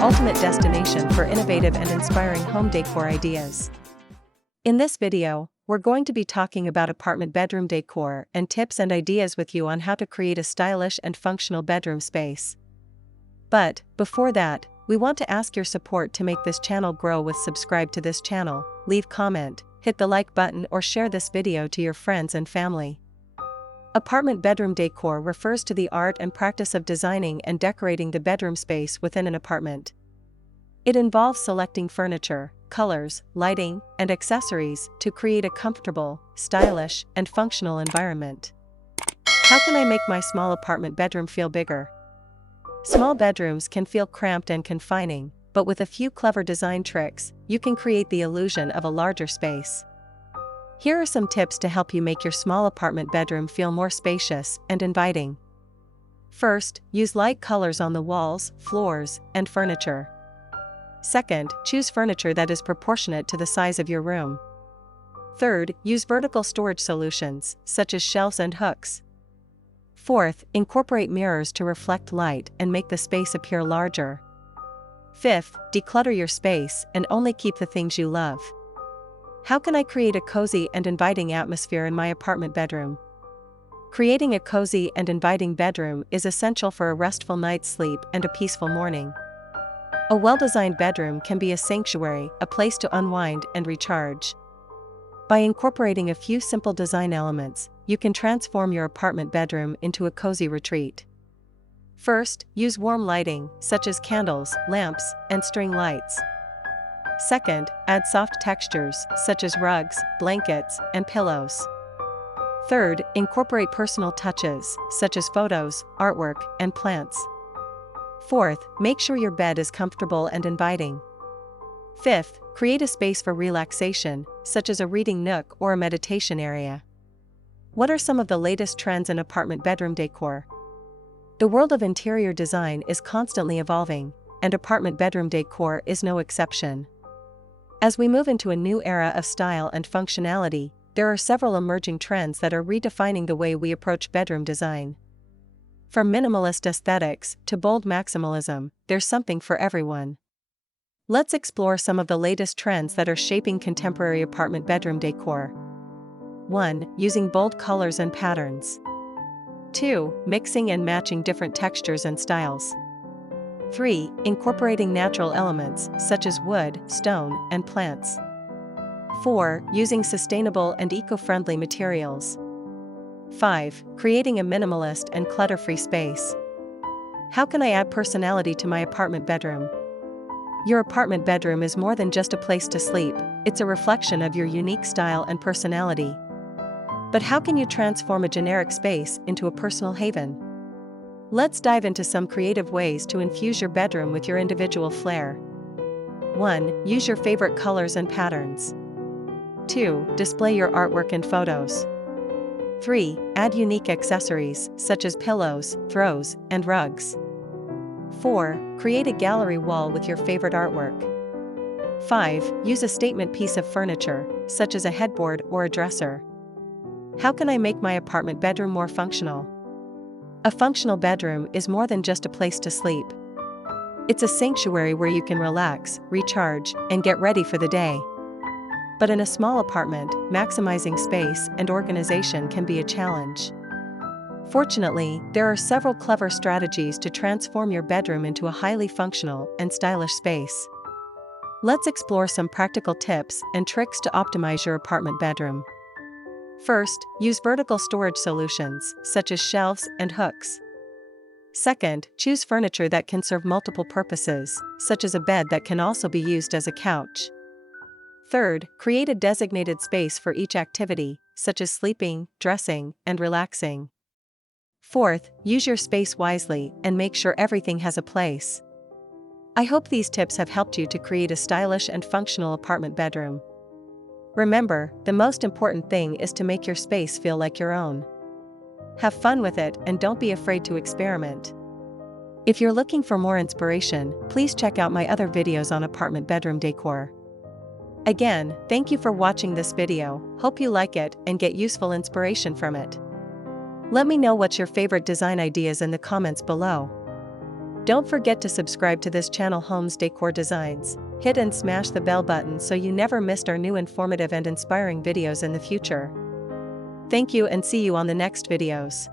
ultimate destination for innovative and inspiring home decor ideas. In this video, we're going to be talking about apartment bedroom decor and tips and ideas with you on how to create a stylish and functional bedroom space. But, before that, we want to ask your support to make this channel grow with subscribe to this channel, leave comment, hit the like button or share this video to your friends and family. Apartment bedroom decor refers to the art and practice of designing and decorating the bedroom space within an apartment. It involves selecting furniture, colors, lighting, and accessories to create a comfortable, stylish, and functional environment. How can I make my small apartment bedroom feel bigger? Small bedrooms can feel cramped and confining, but with a few clever design tricks, you can create the illusion of a larger space. Here are some tips to help you make your small apartment bedroom feel more spacious and inviting. First, use light colors on the walls, floors, and furniture. Second, choose furniture that is proportionate to the size of your room. Third, use vertical storage solutions, such as shelves and hooks. Fourth, incorporate mirrors to reflect light and make the space appear larger. Fifth, declutter your space and only keep the things you love. How can I create a cozy and inviting atmosphere in my apartment bedroom? Creating a cozy and inviting bedroom is essential for a restful night's sleep and a peaceful morning. A well-designed bedroom can be a sanctuary, a place to unwind and recharge. By incorporating a few simple design elements, you can transform your apartment bedroom into a cozy retreat. First, use warm lighting, such as candles, lamps, and string lights. Second, add soft textures, such as rugs, blankets, and pillows. Third, incorporate personal touches, such as photos, artwork, and plants. Fourth, make sure your bed is comfortable and inviting. Fifth, create a space for relaxation, such as a reading nook or a meditation area. What are some of the latest trends in apartment bedroom decor? The world of interior design is constantly evolving, and apartment bedroom decor is no exception. As we move into a new era of style and functionality, there are several emerging trends that are redefining the way we approach bedroom design. From minimalist aesthetics to bold maximalism, there's something for everyone. Let's explore some of the latest trends that are shaping contemporary apartment bedroom decor. 1. Using bold colors and patterns. 2. Mixing and matching different textures and styles. 3. Incorporating natural elements, such as wood, stone, and plants. 4. Using sustainable and eco-friendly materials. 5. Creating a minimalist and clutter-free space. How can I add personality to my apartment bedroom? Your apartment bedroom is more than just a place to sleep, it's a reflection of your unique style and personality. But how can you transform a generic space into a personal haven? Let's dive into some creative ways to infuse your bedroom with your individual flair. 1. Use your favorite colors and patterns. 2. Display your artwork and photos. 3. Add unique accessories, such as pillows, throws, and rugs. 4. Create a gallery wall with your favorite artwork. 5. Use a statement piece of furniture, such as a headboard or a dresser. How can I make my apartment bedroom more functional? A functional bedroom is more than just a place to sleep. It's a sanctuary where you can relax, recharge, and get ready for the day. But in a small apartment, maximizing space and organization can be a challenge. Fortunately, there are several clever strategies to transform your bedroom into a highly functional and stylish space. Let's explore some practical tips and tricks to optimize your apartment bedroom. First, use vertical storage solutions, such as shelves and hooks. Second, choose furniture that can serve multiple purposes, such as a bed that can also be used as a couch. Third, create a designated space for each activity, such as sleeping, dressing, and relaxing. Fourth, use your space wisely and make sure everything has a place. I hope these tips have helped you to create a stylish and functional apartment bedroom. Remember, the most important thing is to make your space feel like your own. Have fun with it and don't be afraid to experiment. If you're looking for more inspiration, please check out my other videos on apartment bedroom decor. Again, thank you for watching this video, hope you like it and get useful inspiration from it. Let me know what's your favorite design ideas in the comments below. Don't forget to subscribe to this channel Homes Decor Designs. Hit and smash the bell button so you never missed our new informative and inspiring videos in the future. Thank you and see you on the next videos.